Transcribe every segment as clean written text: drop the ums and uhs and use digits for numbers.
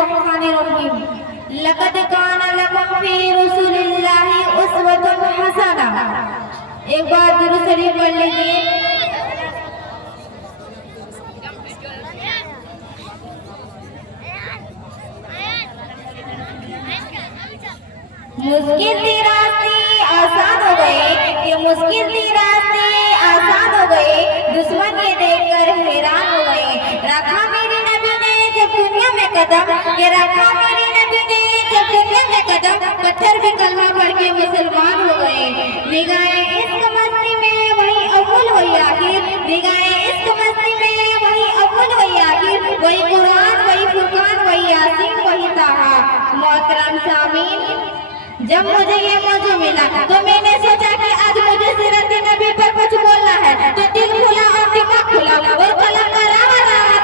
बिस्मिल्लाहिर्रहमानिर्रहीम। लक़द कान लकुम फ़ी रसूलिल्लाहि उस्वतुन हसना। एक बार दुरूद शरीफ पढ़ लीजिए। मुश्किल थी रास्ते आसान हो गए, ये मुश्किल थी रास्ते आसान हो गए, दुश्मन ये देखकर हैरान हो गए। रखा मेरे नबी ने जब दुनिया में कदम, ये रखा मेरे नबी ने जब दुनिया में कदम, पत्थर भी कलमा पढ़ के मुसलमान हो गए। निगाहे इश्क मस्ती में वही अव्वल वही आखिर, निगाहे इश्क मस्ती में वही अव्वल वही आखिर, वही कुरान वही फुरकान वही यासीन वही ताहा। मोहतरम सामीन, जब मुझे ये मौजू मिला तो मैंने सोचा कि आज मुझे सीरत नबी पर कुछ बोलना है, तो दिल खुला और दिमाग खुला और कलम का राह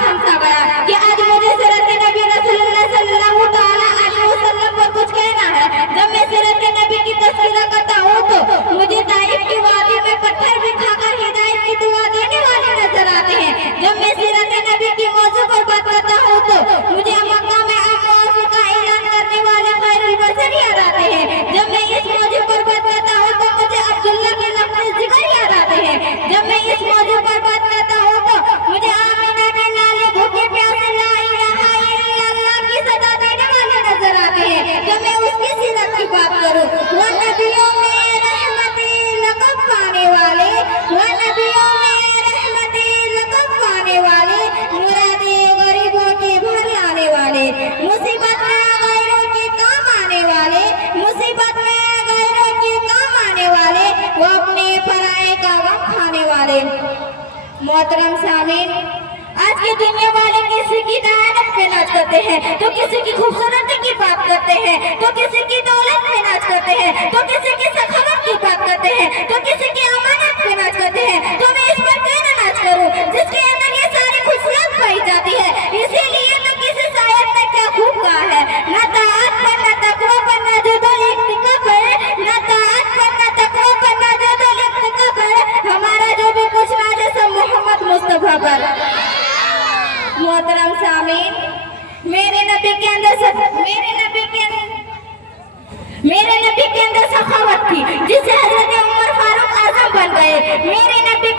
थमसा गया कि आज मुझे सीरत नबी रसूलुल्लाह सल्लल्लाहु तआला अलैहि वसल्लम पर कुछ कहना है। जब मैं सीरत नबी की तस्वीर करता हूँ तो मुझे ताइफ की वादी में पत्थर भी खाकर हिदायत की दुआ देने वाले नजर आते हैं। जब मैं सीरत नबी की मौजू पर बात करता हूँ तो मुझे मक्का में अमवास का ऐलान करने वाले खैरुल बशर याद आते हैं। जब मैं इस मौजू पर बात करता हूँ तो मुझे अब्दुल्ला के लफ्ज़ जिक्र याद आते हैं। जब मैं इस मौजू पर बात करता हूँ तो मुझे आमिना के लाले भूखे प्यासे ला इलाहा इल्लल्लाह की सदा देने वाले नजर आते हैं। जब मैं उसकी सीरत की बात करूँ, वो नबियों में रहमती लक़ब पाने वाले, वो नबियों में रहमती लक़ब पाने वाले, मुरादे गरीबों के भर लाने वाले, मुसीबत में गैरों के काम आने वाले, मुसीबत में गैरों के काम आने वाले, वो अपने पराये का गम खाने वाले। मोहतरम सामीन, आज की दुनिया वाले किसी की दानत पे नाच करते हैं, तो किसी की खूबसूरती की बात करते हैं, तो किसी की दौलत पे नाच करते हैं, तो किसी की सखावत की बात करते हैं, तो किसी की अमानत पे नाच करते हैं। तो मैं इस पर क्यों ना नाच करूं जिसके अंदर ये सारी खूबसूरत पाई जाती है। इसीलिए तो किसी शायर ने क्या खूब कहा है, न ताअत पर न तकवा पर न जुदुल इख्तिकाफ है, न ताअत पर न तकवा पर न जुदुल इख्तिकाफ है, हमारा जो भी कुछ ना जैसा मोहम्मद मुस्तफा पर। मोहतरम सामीन, मेरे नबी के अंदर सखावत थी जिससे हजरत उमर फारूक आजम बन गए। मेरे नबी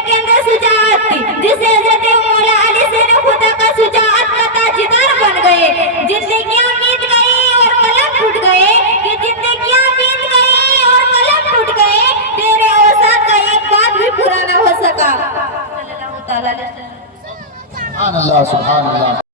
के अंदर सुजाअत थी जिससे हजरत मौला अली से खुदा का सुजाअत का ताजदार बन गए। जिंदगियां बीत गई और कलम टूट गए, कि जिंदगियां बीत गई और कलम टूट गए, तेरे औसात का एक बात भी पूरा न हो सका। सुभान अल्लाह सुभान अल्लाह।